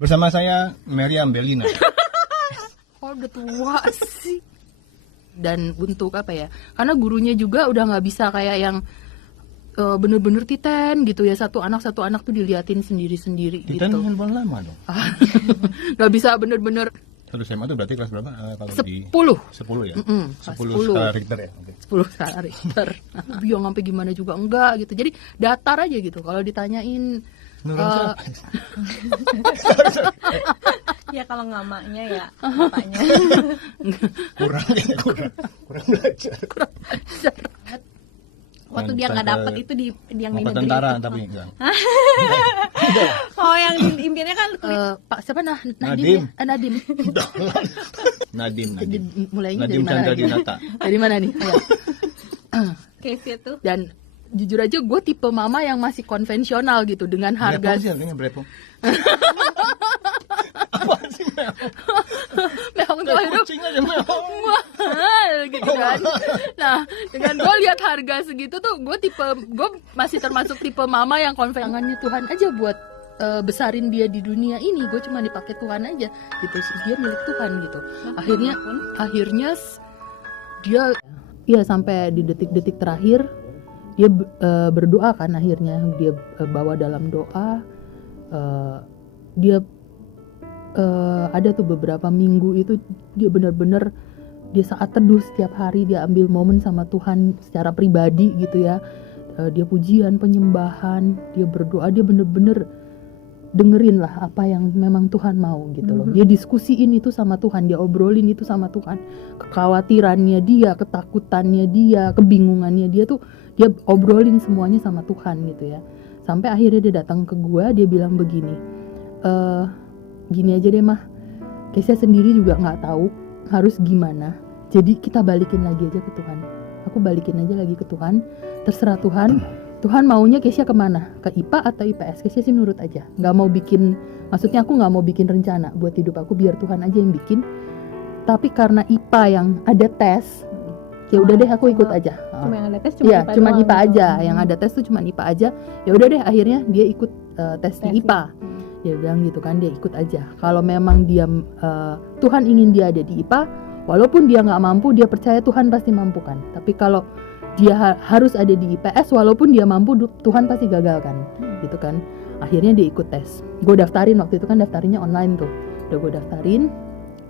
Bersama saya Meriam Belina. Oh, udah tua sih. Dan untuk apa ya? Karena gurunya juga udah nggak bisa kayak yang bener-bener titen gitu ya, satu anak tuh diliatin sendiri-sendiri gitu. Titen handphone lama dong. Nggak bisa bener-bener. Satu SMA itu berarti kelas berapa? Kalau 10. di 10 ya? 10 10 skala Richter ya? Okay. 10 skala Richter. Biong sampai gimana juga enggak gitu. Jadi datar aja gitu. Kalau ditanyain ya kalau nggak maknya ya bapaknya. kurang belajar. Waktu dia nggak dapet itu di yang di negeri tentara itu. tapi enggak. Oh, yang impiannya kan Pak siapa Nadim. Nadim. Nadim. Mulainya Nadim dari mana? Chandra Dinata. Dari mana nih? Ayo. case itu. Dan jujur aja gue tipe mama yang masih konvensional gitu dengan harga. Berapa sih harganya berapa? Memang tuh hidup Kucing aja memang. mahal gitu kan. Nah, dengan gue lihat harga segitu tuh gue masih termasuk tipe mama yang konvensionalnya Tuhan aja buat besarin dia di dunia ini. Gue cuma dipakai Tuhan aja gitu. Dia milik Tuhan gitu. Akhirnya dia ya sampai di detik-detik terakhir dia berdoa kan, akhirnya dia bawa dalam doa. Dia ada tuh beberapa minggu itu dia benar-benar dia saat teduh setiap hari dia ambil momen sama Tuhan secara pribadi gitu ya. Dia pujian, penyembahan, dia berdoa, dia benar-benar dengerin lah apa yang memang Tuhan mau gitu loh. Dia diskusiin itu sama Tuhan, dia obrolin itu sama Tuhan. Kekhawatirannya dia, ketakutannya dia, kebingungannya dia tuh dia obrolin semuanya sama Tuhan gitu ya. Sampai akhirnya dia datang ke gua, dia bilang begini, gini aja deh mah, Kesia sendiri juga nggak tahu harus gimana. Jadi kita balikin lagi aja ke Tuhan. Aku balikin aja lagi ke Tuhan. Terserah Tuhan. Tuhan maunya Kesia kemana? Ke IPA atau IPS? Kesia sih nurut aja. Nggak mau bikin, maksudnya aku nggak mau bikin rencana buat hidup aku, biar Tuhan aja yang bikin. Tapi karena IPA yang ada tes, ya udah deh aku ikut aja. Cuma yang ada tes cuma IPA doang, aja. gitu. Yang ada tes tuh cuma IPA aja. Ya udah deh akhirnya dia ikut tes di IPA. Dia bilang gitu kan, dia ikut aja. Kalau memang dia Tuhan ingin dia ada di IPA, walaupun dia nggak mampu, dia percaya Tuhan pasti mampukan. Tapi kalau dia harus ada di IPS, walaupun dia mampu, Tuhan pasti gagalkan, gitu kan. Akhirnya dia ikut tes. Gue daftarin waktu itu kan, daftarinnya online tuh. Udah gue daftarin,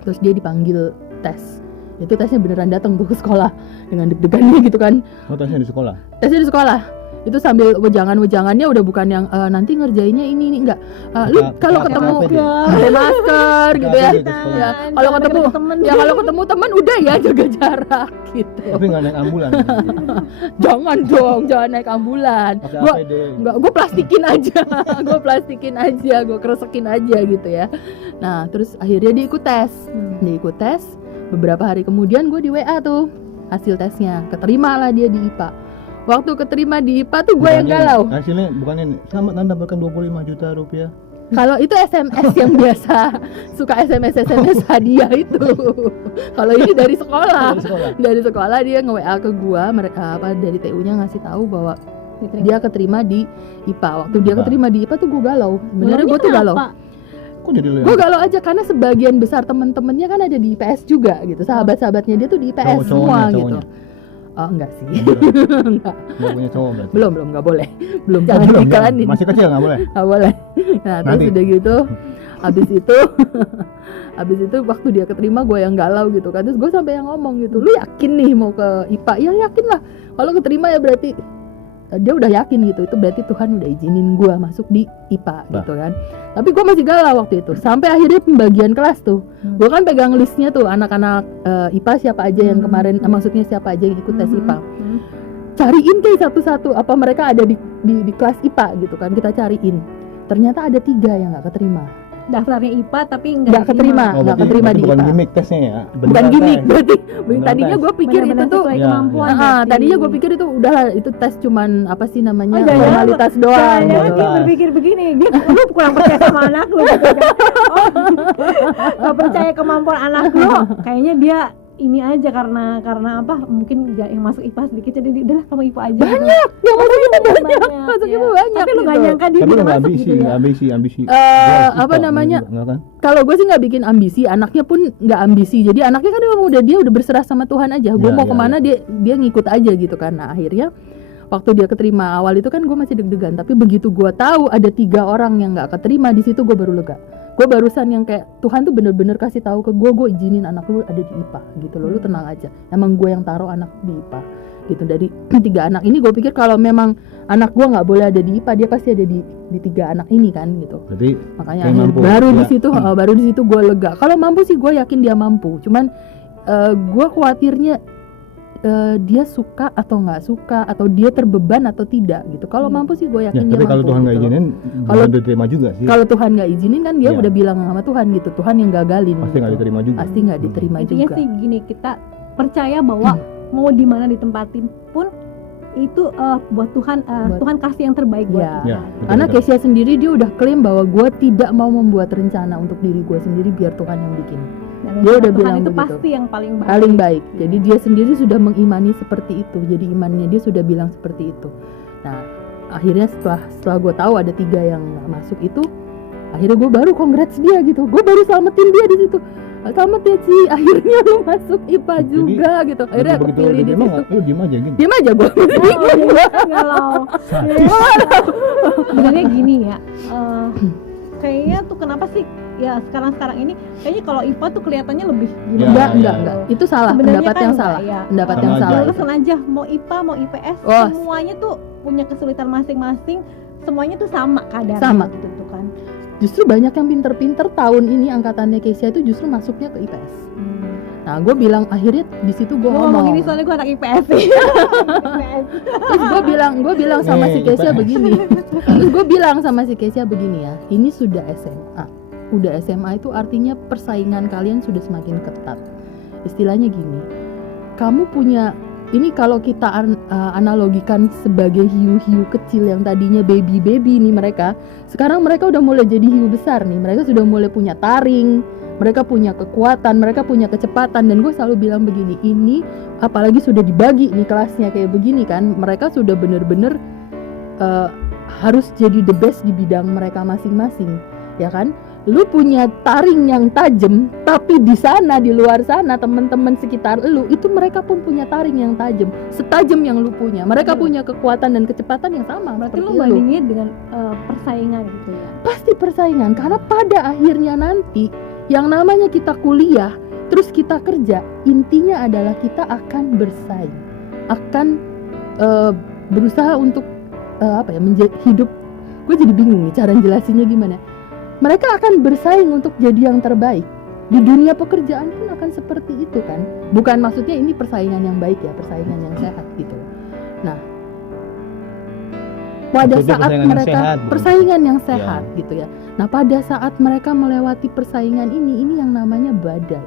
terus dia dipanggil tes. Itu tesnya beneran datang tuh ke sekolah dengan deg-degannya gitu kan. Oh, tesnya di sekolah? Tesnya di sekolah. Itu sambil wejangan-wejangannya udah bukan yang nanti ngerjainnya ini enggak. Lu kalau ketemu pakai masker gitu ya. Ya, kalau ketemu teman udah ya jaga jarak gitu. Tapi enggak naik ambulan. Jangan dong, jangan naik ambulan. Gue plastikin aja, gue keresekin aja gitu ya. Nah, terus akhirnya dia ikut tes. Beberapa hari kemudian gue di WA tuh hasil tesnya, keterima lah dia di IPA. Waktu keterima di IPA tuh gue yang galau. Hasilnya bukan ini, selamat Anda dapatkan 25 juta rupiah. Kalau itu SMS yang biasa suka SMS hadiah itu. Kalau ini dari sekolah. Dari sekolah dia nge-WA ke gue, mereka dari TU-nya ngasih tahu bahwa dia keterima di IPA. Waktu dia keterima di IPA tuh gue galau. Sebenarnya gue tuh galau. Gue galau aja karena sebagian besar temen-temennya kan ada di IPS juga gitu. Sahabat-sahabatnya dia tuh di IPS semua gitu. Oh enggak sih. Enggak. Enggak punya cowok berarti. Belum enggak boleh. Jangan diiklanin. Masih kecil enggak boleh. Enggak boleh. Nah, terus udah gitu habis itu waktu dia keterima gue yang galau gitu kan. Terus gue sampai yang ngomong gitu, "Lu yakin nih mau ke IPA?" "Ya yakin lah. Kalau keterima ya berarti dia udah yakin gitu, itu berarti Tuhan udah izinin gue masuk di IPA gitu kan. Tapi gue masih galau waktu itu, sampai akhirnya pembagian kelas tuh, gue kan pegang listnya tuh anak-anak IPA siapa aja yang kemarin, maksudnya siapa aja yang ikut tes IPA. Cariin kayak satu-satu apa mereka ada di kelas IPA gitu kan, kita cariin. Ternyata ada 3 yang nggak keterima. daftarnya IPA tapi nggak keterima. Oh, Nggak berarti keterima di bukan IPA. gimmick tesnya ya? Bukan Beneran gimmick, tes. berarti Beneran tadinya tes. gue pikir Benar-benar itu tuh sesuai Ya, kemampuan. ya. berarti. tadinya gue pikir itu udahlah itu tes cuman apa sih namanya Oh, jangan-jangan formalitas doang Jangan-jangan gitu. dia berpikir begini, dia lu kurang percaya sama anak lu gitu kan. Oh, gak percaya kemampuan anak lu, kayaknya dia ini aja karena apa? Mungkin yang masuk IPA sedikit jadi udahlah kamu IPA aja. Banyak, yang masuk itu banyak, Banyak, masuk ya. itu banyak. Tapi lu gak gitu. nyangka dia Tapi bisa lu nggak masuk ambisi, gitu ya. nggak ambisi. Apa namanya? Enggak kan? Kalau gue sih nggak bikin ambisi, anaknya pun nggak ambisi. Jadi anaknya kan memang dia udah berserah sama Tuhan aja. Gue Ya, mau ya, kemana ya. dia ngikut aja gitu kan. Nah akhirnya waktu dia keterima awal itu kan gue masih deg-degan. Tapi begitu gue tahu ada 3 orang yang nggak keterima, di situ gue baru lega. Gue barusan yang kayak Tuhan tuh bener-bener kasih tahu ke gue izinin anak lu ada di IPA gitu loh. Lu tenang aja. Emang gue yang taruh anak di IPA gitu. Dari 3 anak ini gue pikir kalau memang anak gue nggak boleh ada di IPA, dia pasti ada di 3 anak ini kan gitu. Berarti Makanya kayak mampu, baru ya. di situ gue lega. Kalau mampu sih gue yakin dia mampu. Cuman gue khawatirnya dia suka atau nggak suka atau dia terbeban atau tidak gitu. Kalau mampu sih gue ya, yakin dia tapi mampu. kalau Tuhan nggak gitu loh. izinin, Kalau- bukan diterima juga sih. Kalau Tuhan nggak izinin kan dia Iya. udah bilang sama Tuhan gitu. Tuhan yang gagalin. Pasti gitu. nggak diterima juga. Pasti nggak diterima Intinya juga. sih gini, kita percaya bahwa mau di mana ditempatin pun itu buat Tuhan, Tuhan kasih yang terbaik buat Ya. kita. Ya, gitu. Karena betul. Kesia sendiri dia udah klaim bahwa gue tidak mau membuat rencana untuk diri gue sendiri, biar Tuhan yang bikin. Dan Dia rencana udah Tuhan bilang itu begitu. pasti yang paling baik. Paling baik. Jadi dia sendiri sudah mengimani seperti itu. Jadi imannya dia sudah bilang seperti itu. Nah, akhirnya setelah gue tahu ada 3 yang nggak masuk itu, akhirnya gue baru congrats dia gitu. Gue baru selamatin dia di situ. Selamat ya Ci, akhirnya lu masuk IPA Jadi, juga gitu. Akhirnya begitu kepilih udah di diterima situ. nggak? Lu diem aja gitu. Diam aja gue. Galau. Sebenarnya gini ya, kayaknya tuh kenapa sih ya sekarang ini kayaknya kalau IPA tuh kelihatannya lebih gimana? Ya, Enggak. Itu salah, Sebenarnya pendapat kan yang enggak, salah. ya. Pendapat Sama yang aja. salah. itu. Lulusan aja mau IPA mau IPS Oh. semuanya tuh punya kesulitan masing-masing, semuanya tuh sama kadarnya Sama. gitu tuh kan. Justru banyak yang pinter-pinter tahun ini angkatannya Kesia itu justru masuknya ke IPS. Nah, gue bilang akhirnya di situ gue Gue ngomong ngomong. ini soalnya gue anak IPS sih. IPS. Terus gue bilang sama si Nih, Kesia IPS. begini. Terus gue bilang sama si Kesia begini ya. Ini sudah SMA. Udah SMA itu artinya persaingan kalian sudah semakin ketat. Istilahnya gini. Kamu punya ini kalau kita analogikan sebagai hiu-hiu kecil yang tadinya baby nih mereka, sekarang mereka udah mulai jadi hiu besar nih. Mereka sudah mulai punya taring, mereka punya kekuatan, mereka punya kecepatan. Dan gue selalu bilang begini, ini apalagi sudah dibagi nih kelasnya kayak begini kan, mereka sudah bener-bener harus jadi the best di bidang mereka masing-masing, ya kan? Lu punya taring yang tajam, tapi di sana, di luar sana teman-teman sekitar lu itu mereka pun punya taring yang tajam, setajam yang lu punya. Mereka punya kekuatan dan kecepatan yang sama. Berarti lu seperti bandingin dengan persaingan gitu ya. Pasti persaingan, karena pada akhirnya nanti yang namanya kita kuliah terus kita kerja, intinya adalah kita akan bersaing, akan berusaha untuk hidup. Gue jadi bingung nih cara jelasinnya gimana. Mereka akan bersaing untuk jadi yang terbaik. Di dunia pekerjaan pun akan seperti itu kan. Bukan maksudnya ini persaingan yang baik ya, persaingan yang sehat gitu. Nah, pada Maksudnya saat persaingan yang mereka sehat, bukan? persaingan yang sehat gitu ya. Nah, pada saat mereka melewati persaingan ini yang namanya badai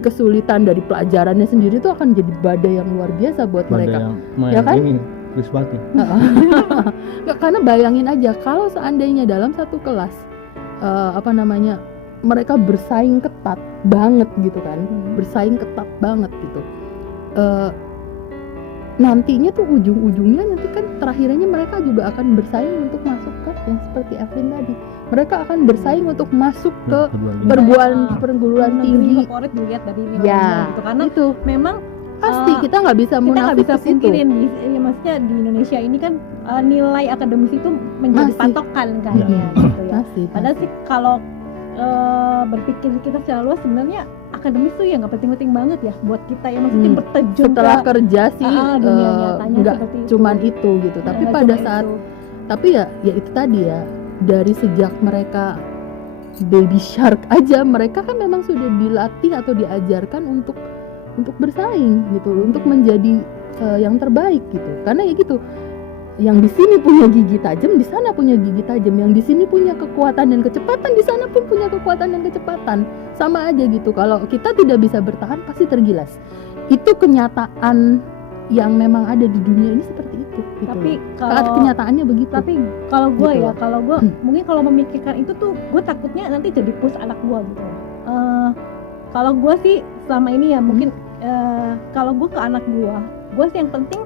kesulitan dari pelajarannya sendiri itu akan jadi badai yang luar biasa buat mereka. yang main Ya kan? ini Chris Pati. Nggak, karena bayangin aja kalau seandainya dalam satu kelas mereka bersaing ketat banget gitu kan, bersaing ketat banget gitu. Nantinya tuh ujung-ujungnya nanti kan terakhirannya mereka juga akan bersaing untuk masuk ke yang seperti Evelyn tadi. Mereka akan bersaing untuk masuk ke perguruan tinggi. Favorit dilihat dari nilai Ya, gitu karena itu memang pasti kita nggak bisa kita nggak munafik bisa ke situ. pungkirin ya, maksudnya di Indonesia ini kan nilai akademis itu menjadi Masih. patokan kayaknya gitu ya. Masih. Padahal sih kalau berpikir kita secara luas sebenarnya akademis tuh ya nggak penting-penting banget ya buat kita ya, maksudnya berterjun Setelah ke kerja sih dunia nyatanya nggak seperti itu. cuman itu gitu. Tapi Nggak pada cuma saat itu. tapi ya itu tadi ya, dari sejak mereka baby shark aja mereka kan memang sudah dilatih atau diajarkan untuk bersaing gitu, untuk menjadi yang terbaik gitu. Karena ya gitu, yang di sini punya gigi tajam, di sana punya gigi tajam, yang di sini punya kekuatan dan kecepatan, di sana pun punya kekuatan dan kecepatan. Sama aja gitu. Kalau kita tidak bisa bertahan, pasti tergilas. Itu kenyataan yang memang ada di dunia ini seperti itu. Gitu. Tapi kenyataannya begitu. Tapi kalau gue Gitu. kalau gue mungkin kalau memikirkan itu tuh, gue takutnya nanti jadi push anak gue gitu. Kalau gue sih selama ini ya mungkin kalau gue ke anak gue sih yang penting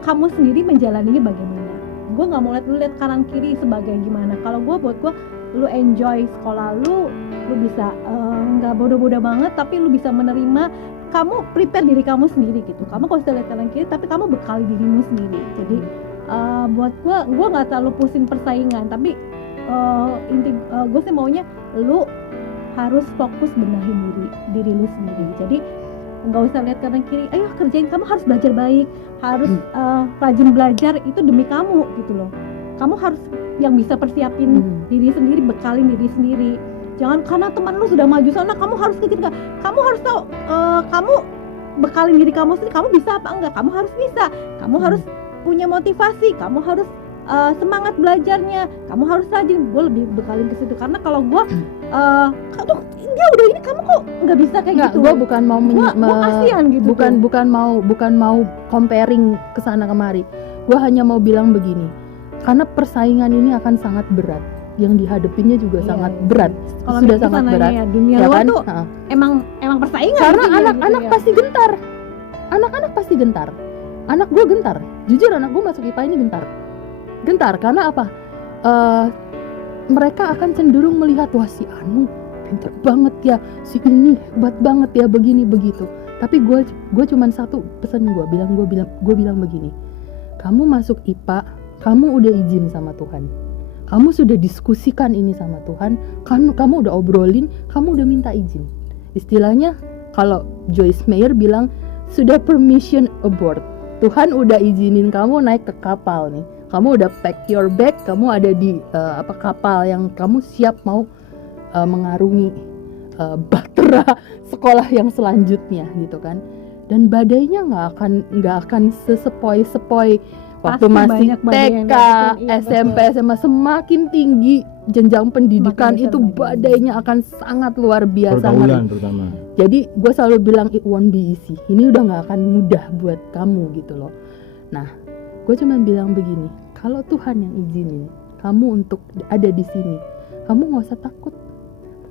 kamu sendiri menjalaninya bagaimana. Gue nggak mau lihat kanan kiri sebagai gimana. Kalau buat gue lu enjoy sekolah lu bisa nggak bodoh-bodoh banget, tapi lu bisa menerima, kamu prepare diri kamu sendiri gitu. Kamu kalau lihat kanan kiri, tapi kamu bekali dirimu sendiri. Jadi buat gue nggak terlalu pusing persaingan, tapi gue sih maunya lu harus fokus benahin diri lu sendiri. Jadi nggak usah lihat kanan kiri, ayo kerjain, kamu harus belajar baik, harus rajin belajar, itu demi kamu gitu loh. Kamu harus yang bisa persiapin diri sendiri, bekalin diri sendiri. Jangan karena teman lu sudah maju sana kamu harus kejar. Kamu harus tahu kamu bekalin diri kamu sendiri, kamu bisa apa enggak, kamu harus bisa, kamu harus punya motivasi, kamu harus semangat belajarnya, kamu harus rajin. Gue lebih bekalin ke situ, karena kalau gue dia udah ini, kamu kok nggak bisa kayak Nggak, gitu. gue bukan mau Gue kasihan gitu. bukan mau comparing kesana kemari. Gue hanya mau bilang begini, karena persaingan ini akan sangat berat, yang dihadapinnya juga sangat berat. Kalau Sudah di sangat sananya berat ya, dunia ya luar kan? tuh emang persaingan Karena gitu ya, anak-anak gitu ya. pasti gentar. Anak-anak pasti gentar. Anak gue gentar. Jujur anak gue masuk IPA ini gentar karena apa? Mereka akan cenderung melihat, wah si Anu pintar banget ya, si ini hebat banget ya, begini begitu. Tapi gue cuman satu pesan gue bilang begini, kamu masuk IPA, kamu udah izin sama Tuhan, kamu sudah diskusikan ini sama Tuhan, kamu udah obrolin, kamu udah minta izin. Istilahnya kalau Joyce Meyer bilang sudah permission aboard. Tuhan udah izinin kamu naik ke kapal nih. Kamu udah pack your bag, kamu ada di kapal yang kamu siap mau mengarungi bahtera sekolah yang selanjutnya gitu kan. Dan badainya nggak akan sesepoi-sepoi waktu Pasti masih banyak badai yang TK, dapetin, iya, SMP, SMA. Semakin tinggi jenjang pendidikan Semakin itu besar badainya akan sangat luar biasa. Pergaulan terutama. Jadi gue selalu bilang it won't be easy. Ini udah gak akan mudah buat kamu gitu loh. Nah, gue cuma bilang begini, kalau Tuhan yang izinin kamu untuk ada di sini, kamu gak usah takut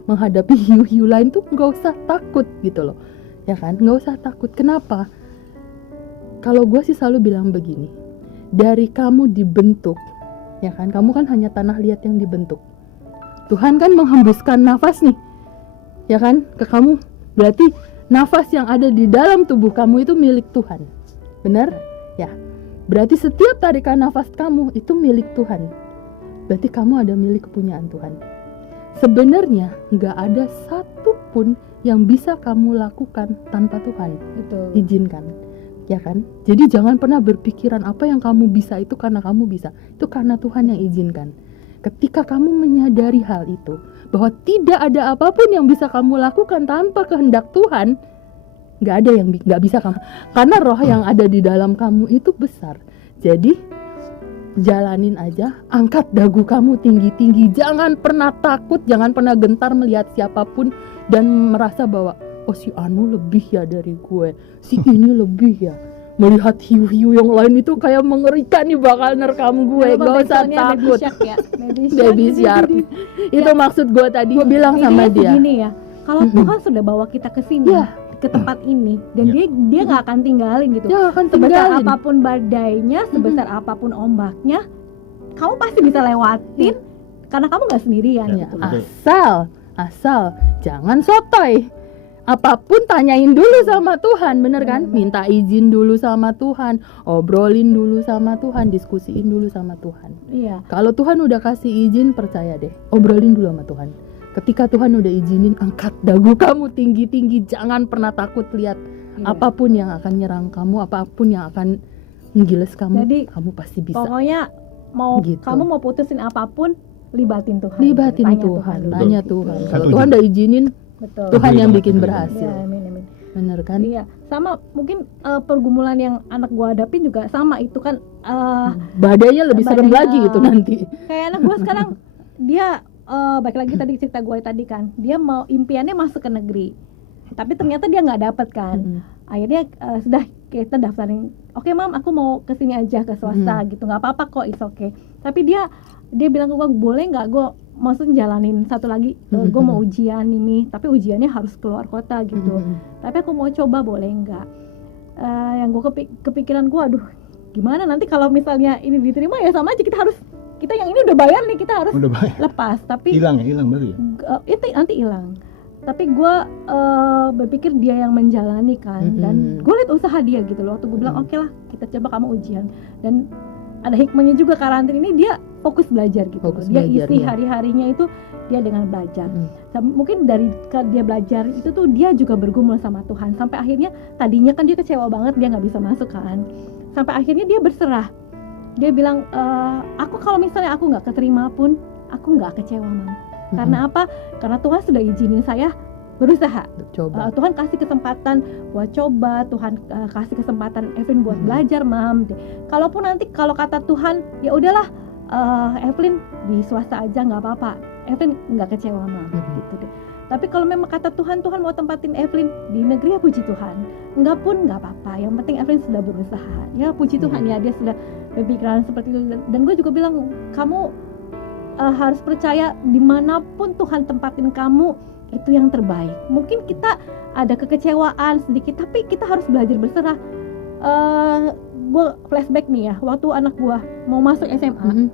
menghadapi hiu-hiu lain tuh, gak usah takut gitu loh, ya kan? Gak usah takut. Kenapa? Kalau gue sih selalu bilang begini, dari kamu dibentuk, ya kan? Kamu kan hanya tanah liat yang dibentuk. Tuhan kan menghembuskan nafas nih, ya kan, ke kamu. Berarti nafas yang ada di dalam tubuh kamu itu milik Tuhan. Benar? Ya. Berarti setiap tarikan nafas kamu itu milik Tuhan. Berarti kamu ada milik kepunyaan Tuhan. Sebenarnya nggak ada satupun yang bisa kamu lakukan tanpa Tuhan izinkan, ya kan? Jadi jangan pernah berpikiran apa yang kamu bisa itu karena kamu bisa. Itu karena Tuhan yang izinkan. Ketika kamu menyadari hal itu, bahwa tidak ada apapun yang bisa kamu lakukan tanpa kehendak Tuhan, nggak ada yang nggak bisa kamu, karena roh yang ada di dalam kamu itu besar. Jadi jalanin aja, angkat dagu kamu tinggi-tinggi, jangan pernah takut, jangan pernah gentar melihat siapapun dan merasa bahwa oh si Anu lebih ya dari gue, si ini lebih ya. Melihat hiu-hiu yang lain itu kayak mengerikan nih, bakal nerkam gue. Gak usah takut. Baby shark. Itu maksud gue tadi. Gue bilang sama dia. Gini ya, kalau Tuhan sudah bawa kita ke sini, ke tempat ini, dan dia nggak akan tinggalin gitu. Sebesar apapun badainya, sebesar apapun ombaknya, kamu pasti bisa lewatin karena kamu nggak sendirian. Asal jangan sotoy. Apapun tanyain dulu sama Tuhan, bener kan? Minta izin dulu sama Tuhan, obrolin dulu sama Tuhan, diskusiin dulu sama Tuhan. Iya. Kalau Tuhan udah kasih izin, percaya deh, obrolin dulu sama Tuhan. Ketika Tuhan udah izinin, angkat dagu kamu tinggi-tinggi, jangan pernah takut lihat apapun yang akan nyerang kamu, apapun yang akan menggiles kamu. Jadi, kamu pasti bisa. Pokoknya kamu mau putusin apapun, libatin Tuhan. Tanya Tuhan. Kalau Tuhan udah izinin, betul. Tuhan yang bikin berhasil. Ya, amin. bener kan? Iya, sama mungkin pergumulan yang anak gue hadapin juga sama itu kan. Badainya lebih serem badainya, lagi itu nanti. Kayak anak gue sekarang dia balik lagi tadi cerita gue tadi kan, dia mau impiannya masuk ke negeri, tapi ternyata dia nggak dapet kan. Akhirnya sudah kita daftarin, oke mam aku mau kesini aja ke swasta gitu, nggak apa-apa kok, it's okay. Tapi dia bilang ke gue, boleh nggak gue maksudnya jalanin satu lagi, gue mau ujian ini, tapi ujiannya harus keluar kota gitu. Tapi aku mau coba, boleh nggak? Yang gue kepikiran gue, aduh gimana nanti kalau misalnya ini diterima, ya sama aja kita yang ini udah bayar nih, kita harus lepas. Tapi hilang baru ya? Itu nanti hilang. Tapi gue berpikir dia yang menjalani kan, dan gue lihat usaha dia gitu loh. Waktu gue bilang oke lah kita coba kamu ujian, dan ada hikmahnya juga karantin ini, dia fokus belajar gitu. Dia isi hari-harinya itu dia dengan belajar. Mungkin dari dia belajar itu tuh dia juga bergumul sama Tuhan. Sampai akhirnya tadinya kan dia kecewa banget, dia nggak bisa masuk kan. Sampai akhirnya dia berserah. Dia bilang, aku kalau misalnya aku nggak keterima pun, aku nggak kecewa mam. Karena apa? Karena Tuhan sudah izinin saya berusaha. Tuhan kasih kesempatan buat coba, Tuhan kasih kesempatan Evelyn buat belajar mam. Kalaupun nanti kalau kata Tuhan, ya udahlah Evelyn di swasta aja nggak apa-apa, Evelyn nggak kecewa mam gitu deh. Tapi kalau memang kata Tuhan mau tempatin Evelyn di negeri, ya puji Tuhan. Enggak pun nggak apa-apa, yang penting Evelyn sudah berusaha. Ya puji Tuhan ya, dia sudah berpikiran seperti itu. Dan gue juga bilang, kamu harus percaya dimanapun Tuhan tempatin kamu, itu yang terbaik. Mungkin kita ada kekecewaan sedikit, tapi kita harus belajar berserah. Gue flashback nih ya, waktu anak gue mau masuk SMA,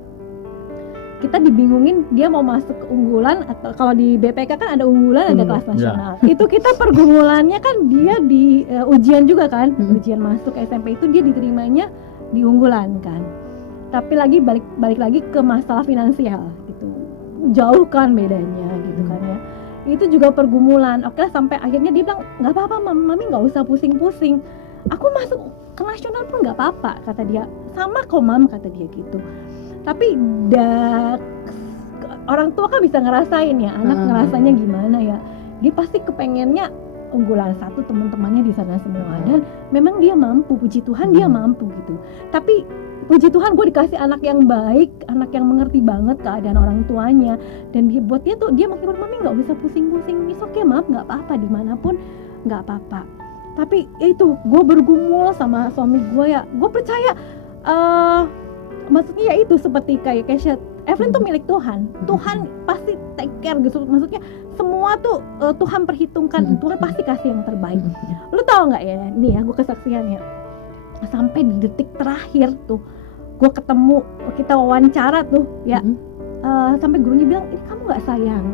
kita dibingungin dia mau masuk ke unggulan, atau kalau di BPK kan ada unggulan, ada kelas nasional. Itu kita pergumulannya kan dia di ujian juga kan, ujian masuk SMP itu dia diterimanya di unggulan kan. Tapi lagi balik lagi ke masalah finansial gitu, jauh kan bedanya gitu kan ya. Itu juga pergumulan. Oke, sampai akhirnya dia bilang, nggak apa-apa mami, nggak usah pusing-pusing, aku masuk ke nasional pun nggak apa-apa kata dia, sama kok mam kata dia gitu. Tapi orang tua kan bisa ngerasain ya, anak ngerasanya gimana ya. Dia pasti kepengennya unggulan satu, teman-temannya di sana semua, dan memang dia mampu, puji Tuhan dia mampu gitu. Tapi puji Tuhan gue dikasih anak yang baik, anak yang mengerti banget keadaan orang tuanya, dan dia buat dia tuh dia menghibur, mami nggak usah pusing-pusing, it's okay maaf, nggak apa-apa dimanapun nggak apa-apa. Tapi itu gue bergumul sama suami gue ya, gue percaya maksudnya ya itu seperti kayak Kesha, Evelyn tuh milik Tuhan. Tuhan pasti take care gitu. Maksudnya semua tuh Tuhan perhitungkan, Tuhan pasti kasih yang terbaik. Lu tau nggak ya? Nih ya, gue kesaksiannya. Sampai di detik terakhir tuh, gue ketemu, kita wawancara tuh, ya. Sampai gurunya bilang, ini kamu nggak sayang?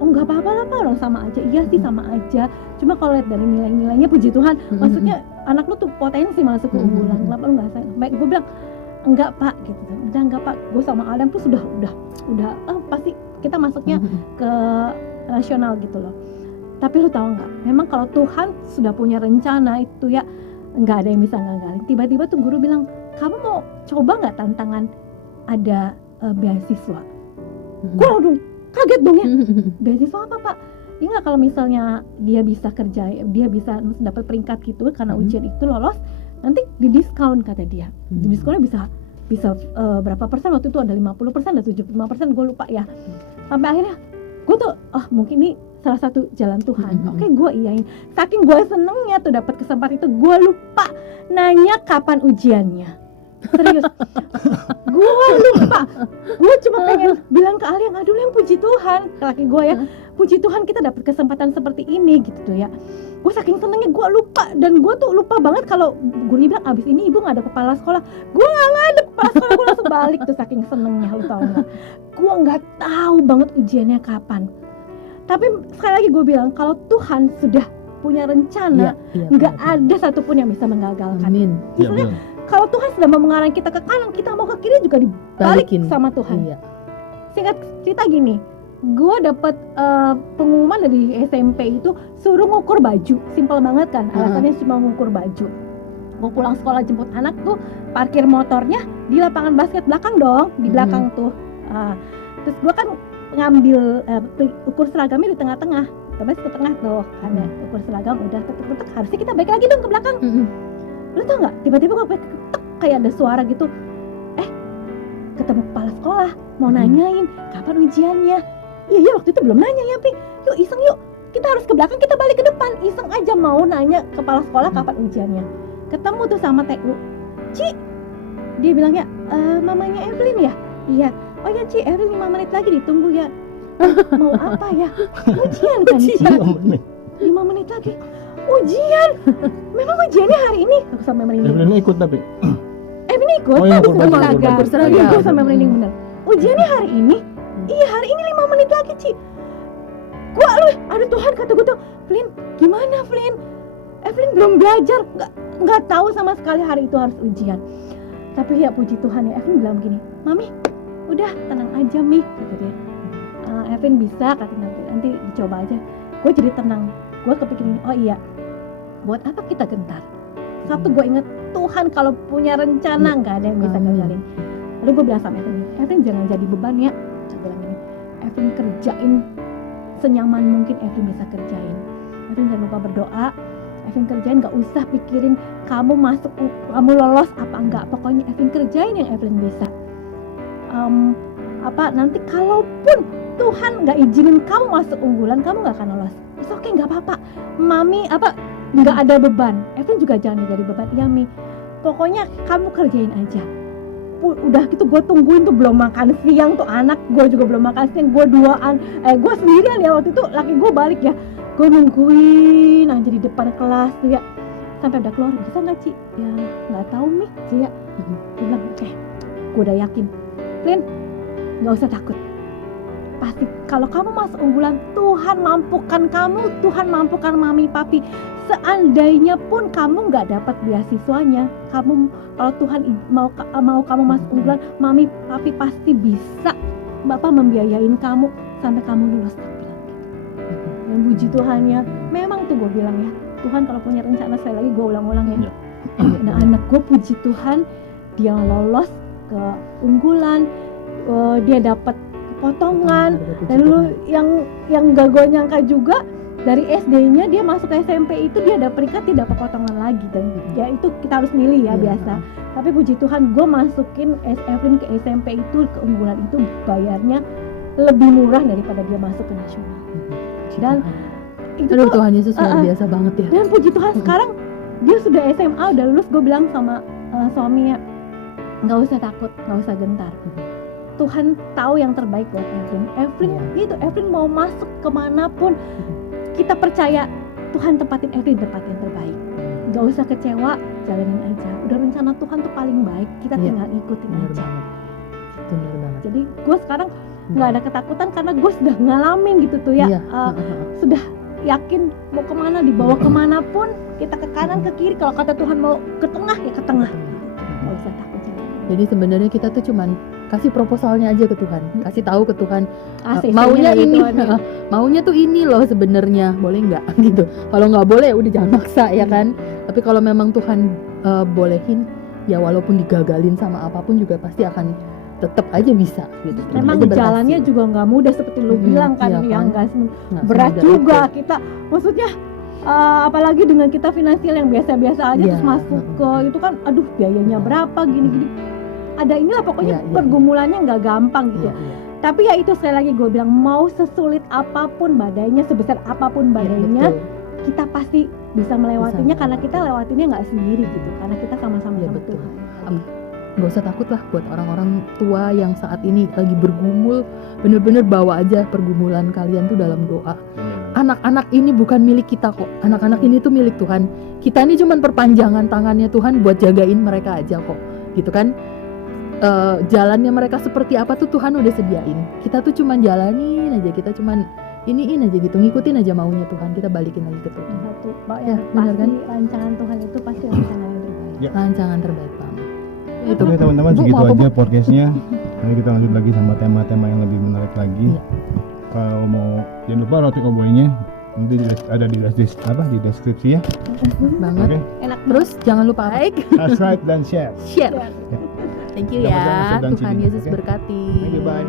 Oh nggak apa-apa lah pak, orang sama aja. Iya sih sama aja. Cuma kalau lihat dari nilai-nilainya, puji Tuhan. Maksudnya anak lu tuh potensi masuk ke unggulan. Kenapa lu nggak sayang? Baik, gue bilang, enggak pak gitu, udah enggak pak, gue sama Adam tuh sudah pasti kita masuknya ke nasional gitu loh. Tapi lu tahu nggak, memang kalau Tuhan sudah punya rencana itu ya nggak ada yang bisa ngagalin. Tiba-tiba tuh guru bilang, kamu mau coba nggak tantangan ada beasiswa? Gue langsung kaget dong ya, beasiswa apa pak? Ingat kalau misalnya dia bisa kerja, dia bisa dapat peringkat gitu karena ujian itu lolos, nanti di diskon kata dia. Diskonnya bisa berapa persen, waktu itu ada 50%, ada 75%, gue lupa ya. Sampai akhirnya gue tuh mungkin ini salah satu jalan Tuhan. Oke, gue iyain. Saking gue senengnya tuh dapat kesempatan itu, gue lupa nanya kapan ujiannya. Serius, gue lupa. Gue cuma pengen bilang ke Alia, aduh yang puji Tuhan, ke laki gue ya, puji Tuhan kita dapat kesempatan seperti ini gitu tuh ya. Gue saking senengnya gue lupa, dan gue tuh lupa banget kalau gurunya bilang abis ini ibu nggak ada kepala sekolah. Gue nggak ada kepala sekolah, gue langsung balik tuh saking senengnya, lu tau nggak? Gue nggak tahu banget ujiannya kapan. Tapi sekali lagi gue bilang, kalau Tuhan sudah punya rencana, nggak ada satupun yang bisa menggagalkan. Amin. Misalnya kalau Tuhan sudah mau mengarahkan kita ke kanan, kita mau ke kiri juga dibalik sama Tuhan. Singkat cerita gini, gue dapet pengumuman dari SMP itu suruh ngukur baju, simple banget kan, alasannya cuma ngukur baju. Gue pulang sekolah jemput anak tuh, parkir motornya di lapangan basket belakang dong, di belakang tuh. Terus gue kan ngambil ukur seragamnya di tengah-tengah, otomatis ke tengah tuh ada ukur seragam udah ketek harusnya kita balik lagi dong ke belakang. Lu tau nggak tiba-tiba gue kayak ada suara gitu, ketemu kepala sekolah mau nanyain kapan ujiannya. Iya waktu itu belum nanya ya Pi, yuk iseng yuk kita harus ke belakang, kita balik ke depan, iseng aja mau nanya kepala sekolah kapan ujiannya. Ketemu tuh sama TU, Ci, dia bilangnya mamanya Evelyn ya, iya, oh ya Ci, Evelyn 5 menit lagi ditunggu ya. Mau apa ya? Ujian kan Ci, 5 menit lagi ujian. Memang ujiannya hari ini? Aku sampai merinding. Evelyn ikut tapi Evelyn ikut, oh, iya, tapi ikut seragam. Gue sampai merinding bener. Ujiannya hari ini? Iya hari ini 5 menit lagi Ci. Gua lu, aduh Tuhan kata gue tuh, Flynn, gimana Flynn? Evelyn belum belajar, nggak tahu sama sekali hari itu harus ujian. Tapi ya puji Tuhan ya, Evelyn bilang gini, Mami, udah tenang aja Mi, kata dia. Evelyn bisa, kata nanti dicoba aja. Gue jadi tenang, gue kepikiran, oh iya, buat apa kita gentar? Satu gue inget Tuhan kalau punya rencana nggak ada yang bisa gagalin. Lalu gue bilang sama Evelyn jangan jadi beban ya. Saya bilang gini, Evelyn kerjain senyaman mungkin Evelyn bisa kerjain. Evelyn jangan lupa berdoa. Evelyn kerjain, nggak usah pikirin kamu masuk, kamu lolos apa enggak. Pokoknya Evelyn kerjain yang Evelyn bisa. Nanti kalaupun Tuhan nggak izinin kamu masuk unggulan, kamu nggak akan lolos. It's okay, nggak apa-apa. Mami nggak ada beban. Evelyn juga jangan jadi beban. Ya Mi, pokoknya kamu kerjain aja. Udah gitu gue tungguin tuh belum makan siang tuh anak gue juga belum makan siang, gue sendirian ya waktu itu, laki gue balik ya, gue nungguin aja di depan kelas tuh ya sampai udah keluar. Bisa nggak Ci? Ya nggak tahu Mi Ci ya. Dia bilang gue udah yakin Flynn nggak usah takut, pasti kalau kamu masuk unggulan Tuhan mampukan kamu, Tuhan mampukan mami papi. Seandainya pun kamu nggak dapat beasiswanya, kamu kalau Tuhan mau kamu masuk unggulan, mami papi pasti bisa Bapak membiayain kamu sampai kamu lulus. Dan puji Tuhannya, memang tuh gue bilang ya, Tuhan kalau punya rencana, sekali lagi gue ulang-ulang ya. Nah anak gue puji Tuhan, dia lolos ke unggulan, dia dapat potongan, dan lu yang gak gue nyangka juga. Dari SD-nya dia masuk ke SMP itu dia ada peringkat, dia dapat potongan lagi, dan ya itu kita harus milih ya biasa. Tapi puji Tuhan gue masukin Evelyn ke SMP itu, ke unggulan itu bayarnya lebih murah daripada dia masuk ke nasional. Dan itu tuh Tuhan Yesus luar biasa banget ya. Dan puji Tuhan sekarang dia sudah SMA, udah lulus. Gue bilang sama suaminya, nggak usah takut, nggak usah gentar. Tuhan tahu yang terbaik buat Evelyn. Evelyn mau masuk kemanapun, kita percaya Tuhan tempatin Evelyn tempat yang terbaik. Gak usah kecewa, jalanin aja. Udah rencana Tuhan tuh paling baik, kita tinggal ikutin aja. Bener banget. Jadi gue sekarang gak ada ketakutan karena gue sudah ngalamin gitu tuh ya. Sudah yakin mau kemana, dibawa kemanapun, kita ke kanan ke kiri. Kalau kata Tuhan mau ke tengah ya ke tengah. Gak usah takut. Jadi sebenarnya kita tuh cuman kasih proposalnya aja ke Tuhan, kasih tahu ke Tuhan maunya ini, maunya tuh ini loh sebenarnya, boleh nggak gitu. Kalau nggak boleh ya udah jangan maksa ya kan. Tapi kalau memang Tuhan bolehin, ya walaupun digagalin sama apapun juga pasti akan tetap aja bisa gitu. Memang jalannya juga nggak mudah seperti lu bilang kan, yang nggak berat juga itu. Kita maksudnya apalagi dengan kita finansial yang biasa-biasa aja terus masuk ke itu kan, aduh biayanya berapa gini-gini. Ada inilah pokoknya pergumulannya nggak gampang gitu. Tapi ya itu sekali lagi gue bilang, mau sesulit apapun badainya, sebesar apapun badainya, kita pasti bisa melewatinya karena kita lewatinnya nggak sendiri gitu, karena kita sama-sama sama Tuhan. Gak usah takut lah buat orang-orang tua yang saat ini lagi bergumul, bener-bener bawa aja pergumulan kalian tuh dalam doa. Anak-anak ini bukan milik kita kok, anak-anak ini tuh milik Tuhan. Kita ini cuman perpanjangan tangannya Tuhan buat jagain mereka aja kok, gitu kan. Jalannya mereka seperti apa tuh Tuhan udah sediain. Kita tuh cuman jalanin aja, kita cuman iniin aja gitu, ngikutin aja maunya Tuhan, kita balikin lagi ke Tuhan. Ya, benar kan? Rancangan Tuhan itu pasti rancangan yang terbaik. Rancangan terbaik banget. Itu. Oke teman-teman, segitu aja podcastnya. Nanti kita lanjut lagi sama tema-tema yang lebih menarik lagi. Kalau mau, jangan lupa roti oboynya nanti ada di deskripsi ya. Banget. Enak. Terus jangan lupa like, subscribe dan share. Thank you ya. Tuhan Yesus berkati. Thank you, bye.